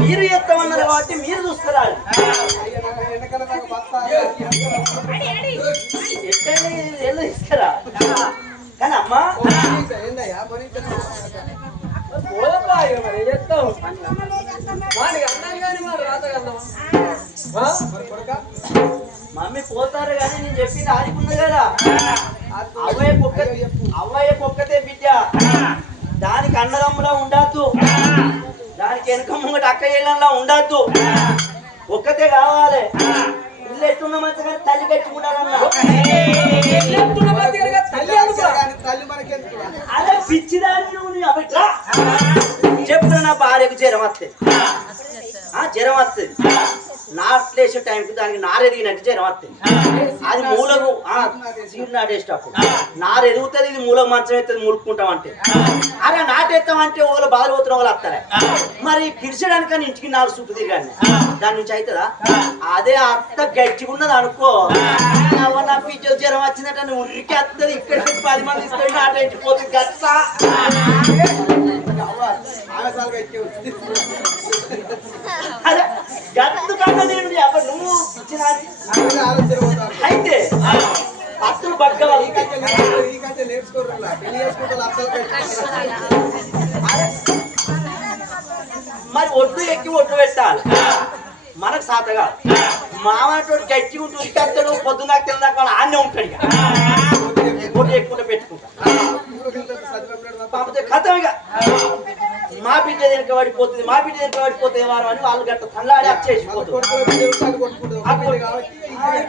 మీరు ఎత్తమన్నారు కాబట్టి మీరు చూస్తున్నారు. ఎట్లా ఇస్తారా కానీ అమ్మా మమ్మీ పోతారు కానీ నేను చెప్పింది ఆదుకున్నా కదా. అవ్వయ్య పొక్కతే బిడ్డ, దానికి అన్నదమ్ములా ఉండద్దు, దానికి వెనక ముంగట అక్క ఇళ్ళలా ఉండద్దు, ఒక్కతే కావాలి. ఇల్లు ఎట్టున్న మంచిగా తల్లి కట్టుకుంటారన్నా అదే పిచ్చిదాన్ని నువ్వు అవిట్లా చెప్తున్నా. నా భార్యకు జ్వరం వస్తుంది, జ్వరం వస్తుంది, నాట్లేసే టైంకి దానికి నారెదిగినట్టు జ్వరం వస్తుంది. అది మూలకు సీడ్ నాటేసేటప్పుడు నారు ఎదుగుతుంది, ఇది మూలకు మంచం ఎత్తుంది, ములుక్కుంటాం అంటే. అరే నాటేస్తామంటే వాళ్ళు బాధలు పోతున్న వాళ్ళు వస్తారా మరి పిలిచడానికని ఇంటికి 4 చుట్టూ తిరిగాను, దాని నుంచి అవుతుందా? అదే అత్త గట్టిగున్నది అనుకో, నా పిచ్చి జ్వరం వచ్చిందంటే నువ్వు ఉరికి వస్తుంది, ఇక్కడికి 10 మంది తీసుకొని నాట ఇంటిపోతుంది గట్లా. అదే గట్టు కన్నా నేను నువ్వు ఇచ్చిన అయితే అత్తులు బగ్గవాలి మరి ఒడ్డు ఎక్కి ఒడ్డు పెట్టాలి. మనకు సాతగా మామటోడు గట్టి ఉంటూ ఉరికెత్తాడు, పొద్దున్న తిన్నాక వాడు ఆన్నే ఉంటాడు, ఒడ్డు ఎక్కుంటే పెట్టుకుంటా కథం. ఇక మా బిడ్డ వెనక పడిపోతుంది, మా బిడ్డ వెనక పడిపోతే వారు అని వాళ్ళు గట్ట తల్లాడి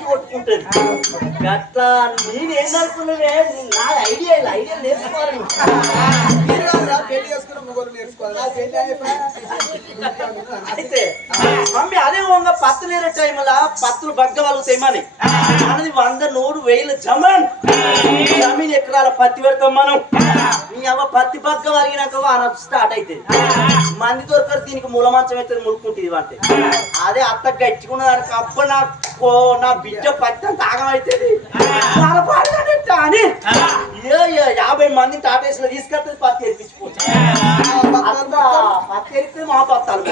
కొట్టుకుంటుంది గట్లా. నేనేం అనుకున్నవే, నా ఐడియా నేర్చుకోవాలి. అయితే మమ్మీ అదే పత్తులు వేరే టైంలో పత్తులు బగ్గవలుగుతాయి మని మనది 100, 100, 1000 జమీన్ ఎకరాల పత్తి పెడతాం మనం. మీ అమ్మ పత్తి బగ్గ వలిగినాక వాన స్టార్ట్ అవుతుంది, మంది దొరకరు, దీనికి మూల మంచం అయితే ములుక్కుంటుంది అంటే. అదే అత్త గట్టికున్న దానికి అబ్బ నా బిడ్డ పత్తి అంత ఆగమవుతుంది అని 50 మందిని టాటేసులో తీసుకెళ్తుంది, పత్తి ఎరిపించిపోతుంది. పత్తి ఎరిపితే మా పత్తాలు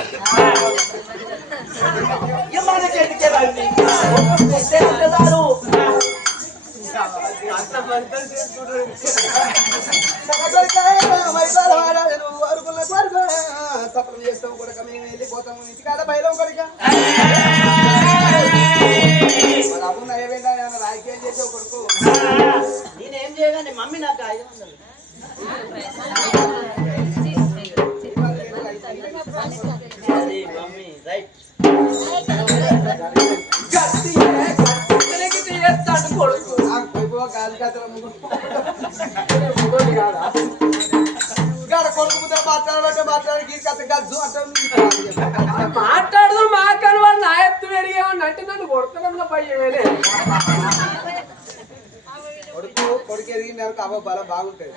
మనకి ఎందుకే రండి సఫలం చేస్తాం కొడుక, మేము వెళ్ళిపోతాము ఇంటికాడ బయలు కొడుక. అప్పుడు ఏమైనా రాజకీయం చేసావు కొడుకు. నేనేం చేయగానే మమ్మీ నాకు 500 మమ్మీ రైట్ కొడుకు గాలి కథలు కొడుకు మాట్లాడాలంటే మాట్లాడి గజ్జు మాట్లాడదు మాకని వాడు నా ఎత్తు పెరిగేమని అంటే నన్ను కొడుతున్నా పయ్యే కొడుకు ఎదిగిన అవ్వ బలం బాగుంటుంది.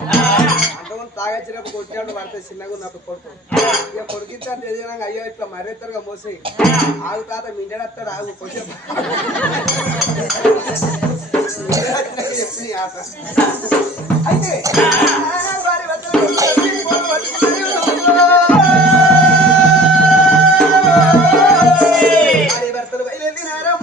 అంతకుముందు తాగచ్చినప్పుడు కొట్టినప్పుడు పడితే చిన్నగా ఉన్నప్పుడు కొడుకు ఇక కొడుకింత ఎదిగినాక అయ్యో ఇట్లా మరేత్తరుగా మోసి ఆగు తాత మిండేస్తాడు ఆగు కొంచెం చెప్పి ఆట అయితే భర్తలు బయలుదేరినారా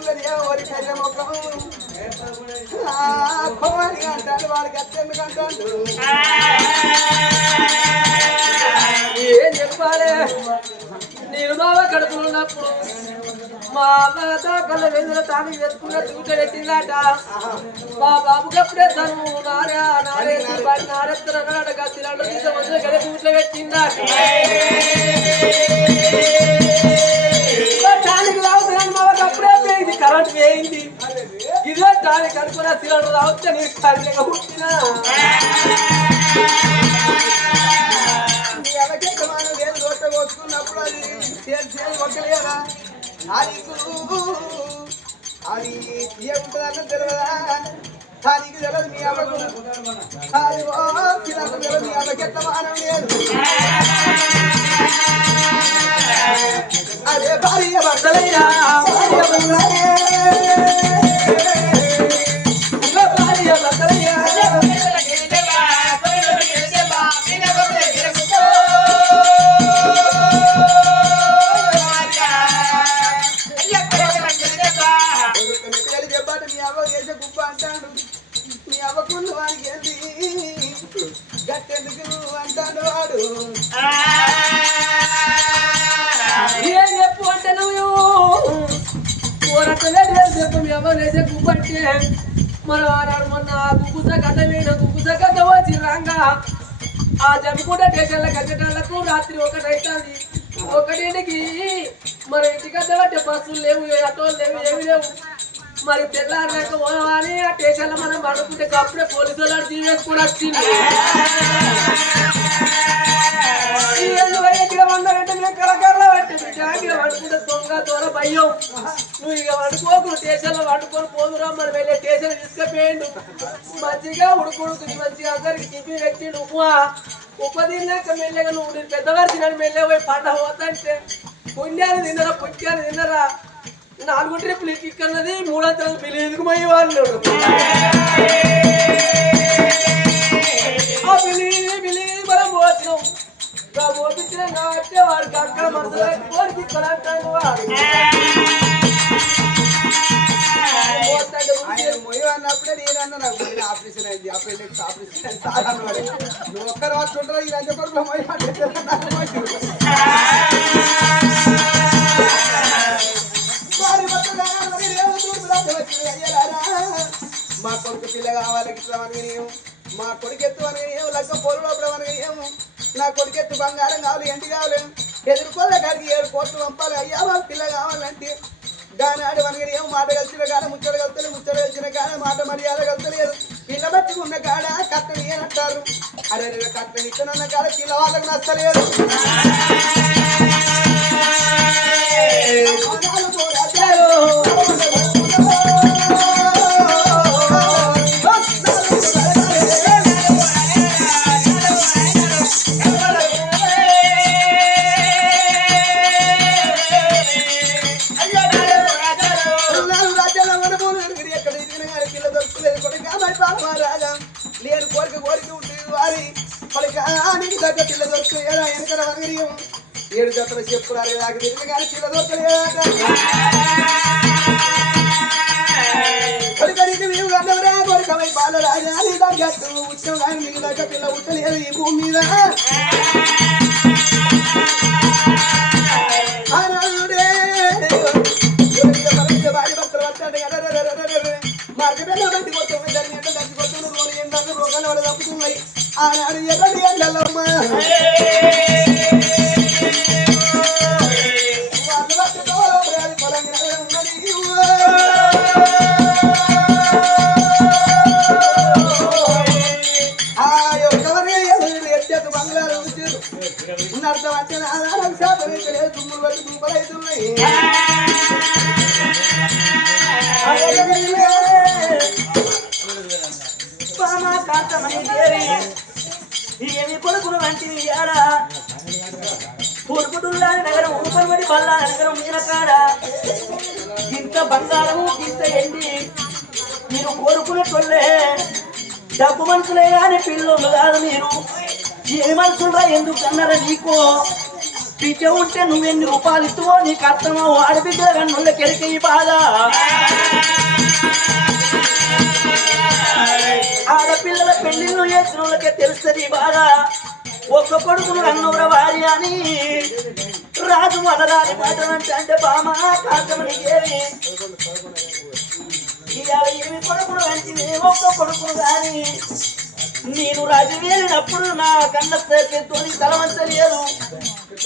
ఉన్నది ఎవరి కళ్ళ ముఖం కొమ్మని అంటాడు వాడికి అత్తెందుకు అంటాడు ఏం చెప్పాలి నేను బాగా కడుపులున్నప్పుడు మా అమ్మ కళ్ళ వెందులో తాను చేసుకున్న తూటెట్టిందట మా బాబుకి అప్పుడే తను నారెత్తనన్నాడు సిలిండర్ తీసుకొచ్చి గది తూట్లో పెట్టిందట టానికి తాగుతున్నాను మాకు అప్పుడే పోయింది కరెంట్ వేయింది ఇదే టానికి అనుకున్న సిలిండర్ తాగితే నేను కళ్ళగా పుట్టినా కొట్టుకున్నప్పుడు అది కొట్టలేదా అది ఏముంటుందన్న తెలియదా దానికి తెలియదు మీ అమ్మకు అది తెలియదు మీ అమ్మకి ఎట్లా మానం లేదు అదే భార్య భర్తలయ్యా భార్య భర్తలయ్యా గట్టెందుకు అంటాడు వాడు ఏం చెప్పు అంటే నువ్వు చెప్పు మీ అమ్మ వేసే గుప్పు అంటే మనం ఆనాడు మొన్న గుగ్గుస కథ వేయడం గుగ్గుస కథ వచ్చి రాంగా ఆ జమ్మికుంట స్టేషన్ల కట్టడాలకు రాత్రి 1 అవుతుంది 1కి మన ఇంటికద్ద పట్టే బస్సులు లేవు ఆటోలు లేవు ఏమి లేవు మరి తెల్లారినాక పోవాలి ఆ స్టేషన్లో మనం పడుకుంటే అప్పుడే పోలీసు వాళ్ళు జీవేసి కూడా వచ్చింది వందంటే మేము కలకరలో పట్టింది జాగిలో పడుకుంటే దొంగ దూర భయం నువ్వు ఇక వండుకోకు స్టేషన్లో వండుకొని పోదురా మరి వెళ్ళే స్టేషన్ తీసుకుపోయిండు మంచిగా ఉడుకుడుకుని మంచిగా అందరికి తిప్పి పెట్టిండు ఉప్పు తిన్నాక మెల్లగా నువ్వు నేను పెద్దవారు తిన్నాను మెల్లగా పోయి పంట పోతాంటే పుణ్యాలు తిన్నరా 4 ట్రిప్లు ఇక్కన్నది 300 బిల్లు ఎదుగుమయ్యే వాళ్ళు ఆ బిల్లి మనం పోతున్నాం పోపించిన కాబట్టి వాడికి అక్కడ మనసు కోరికి ఇక్కడ అంటాడు వాడు అన్నప్పుడే నేనన్నా నాకు ఆపరేషన్ అయింది అపెండిక్స్ ఆపరేషన్ సార్ అన్నవాడు నువ్వు ఒక్కరు వచ్చుంటావు ఈ రంజ కొడుకులో మా కొడుకు పిల్ల కావాలి ఇట్లమనిగనేము మా కొడుకు ఎత్తు అనగనేము లగ్గ పొలు లోపలమనగనేము నా కొడుకు ఎత్తు బంగారం కావాలి ఎంటి కావాలి ఎదుర్కొల్ల కాడికి 7 కోట్లు పంపాలి అయ్యా వాళ్ళ పిల్ల కావాలంటే దాని ఆడి అనగనేము మాట కలిసిన కాడ ముచ్చట కలుతలేదు ముచ్చట కలిసిన కాడ మాట మర్యాద కలుతలేదు పిల్ల పట్టుకున్న కాడ కట్టని ఏనంటారు అరే కట్టని ఇక్కడున్న కాడ పిల్ల వాళ్ళకి నచ్చలేదు నేను కోరిక ఉంటుంది వారి వాళ్ళకి దగ్గర పిల్ల దొరుకుతుందా వెనకడ వనగరియం 7 జతలు చెప్పురారు నాకు తిరిగి కానీ పిల్ల దొరకలేదా కొడుకడికి మేము కన్నవరా కొడుకమై బాలరాజా నీ దగ్గట్టు ఉత్సవం కానీ మీకు దగ్గర పిల్ల ఉట్టలేదు ఈ భూమి మీద భార్య భర్తలు వస్తాడు మార్కెట్లో దండి కొడుతుంది దాన్ని ఎండ దండి కొడుతుంది రోడ్డు ఎండలు రోగాలు వాళ్ళు తప్పుతున్నాయి ఆనాడు ఎర్రటి ఎండలమ్మా బంగ్లాలు నడతాం అంటే శాతం తుమ్ములు పట్టి దుంపలు అవుతున్నాయి ఏమి కొడుకును వంటివి ఆడ తూర్పుడుల్లాని నగరం ఊపనబడి బల్లా నగరం మీన కాడ ఇంత బంగారము ఇంత ఎండి మీరు కోరుకునేటోళ్ళే డబ్బు మనుషులే కానీ పిల్లలు కాదు మీరు ఏ మనుషులరా ఎందుకు అన్నారా నీకు బిడ్డ ఉంటే నువ్వెన్ని రూపాయలు ఇస్తువో నీకు అర్థమో ఆడబిడ్డ కన్నులకెరికే ఈ బాధ. ఆడపిల్లల పెళ్లిళ్ళు చేసిన వాళ్ళకే తెలుస్తుంది బాధ. ఒక్క కొడుకును అన్నవర వారి అని రాజు మనరాని మాటలంటే అంటే బామా కాంతమని ఏమి ఏమి కొడుకును అంటే ఒక్క కొడుకును కానీ నేను రాజు వెళ్ళినప్పుడు నా కన్న తోని తలవంచలేదు.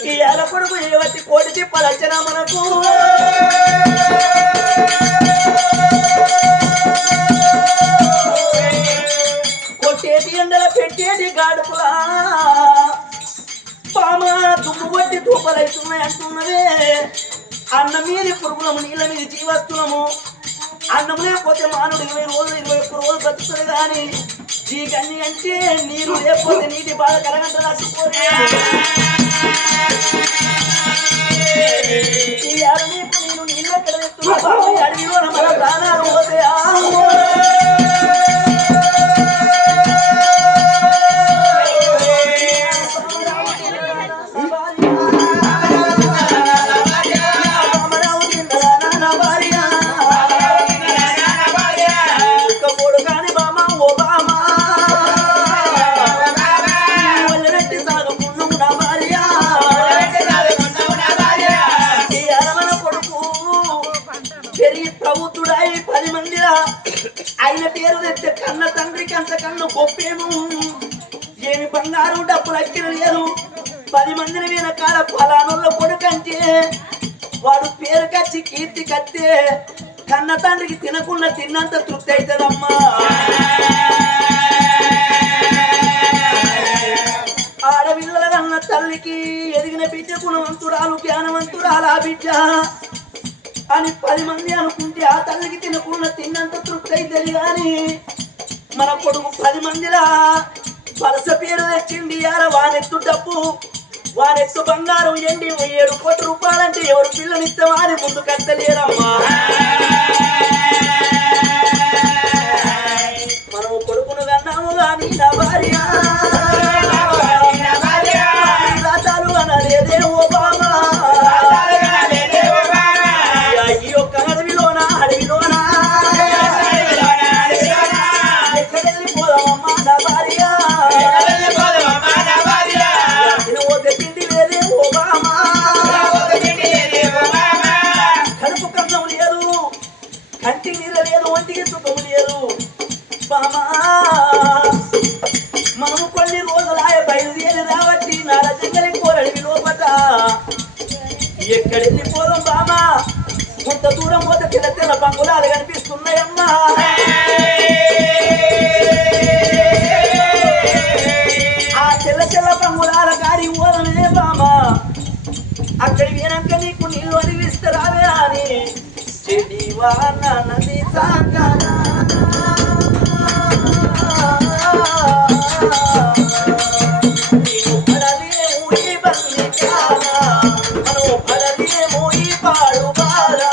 ఈ ఏళ్ళ కొడుకు ఏవట్టి కోటి తిప్పలు వచ్చినా మనకు కొట్టేటి ఎండల పెట్టేటి గాడుపులా పామ దుమ్ము కొట్టి తూపలవుతున్నాయి అంటున్నవే. అన్న మీద పురుగులము నీళ్ళ మీద జీవస్తున్నాము. అన్నం లేకపోతే మానవుడు 20 రోజులు 21 రోజులు బతుకుతుంది కానీ జీకన్ని అంటే నీరు లేకపోతే నీటి బాధ కరగంట రాకపోతే నేను నీళ్ళు ఎక్కడ తెస్తున్నా బాబు అడవిలో మన ప్రాణాలు పోతే ఆయన పేరు తెస్తే కన్న తండ్రికి అంత కన్ను గొప్పేము. ఏమి బంగారు డబ్బులు అక్కిన లేదు. 10 మందిని వెనకాల ఫలానుల్లో కొడుకంటే వాడు పేరు కచ్చి కీర్తి కత్తే కన్న తండ్రికి తినకుండా తిన్నంత తృప్తి అవుతుందమ్మా. ఆడపిల్లల కన్న తల్లికి ఎదిగిన బిడ్డ గుణవంతురాలు జ్ఞానవంతురాలు ఆ బిడ్డ అని 10 మంది అనుకుంటే ఆ తల్లికి తినకుండా తిన్నంత తృప్తి అవుతుంది. కానీ మన కొడుకు 10 మందిలా వలస పేరు తెచ్చింది. వానెత్తు డబ్బు వానెత్తు బంగారం ఎండి 7 కోట్ల రూపాయలంటే ఎవరు పిల్లనిస్తావా అని ముందు కట్టలేరమ్మా. మనము కొడుకును కన్నాము కానీ నా భార్య రాజాలు అనలేదే ఓ బామా. కంటికి నీళ్ళ లేదు, ఒంటికి సుఖం లేదు బామా. మనము కొన్ని రోజులు బయలుదేరి రాబట్టి నా రజంగలి కోరడివి లోపట ఎక్కడెళ్ళిపోదాం బామా. కొంత దూరం పోతే తెల్ల తెల్ల బంగులాలు కనిపిస్తున్నాయమ్మా. ఆ తెల్ల తెల్ల బంగులాల గాడి ఓదనే బామా. అక్కడి వినాక నీకు నీళ్ళు అనిపిస్తారావే అని చెడివాన నది సాగరా నీవు పడలేము ఈ బందికానా మనము పడలేము ఈ పాడు బారా.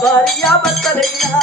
భార్య భర్తలైనా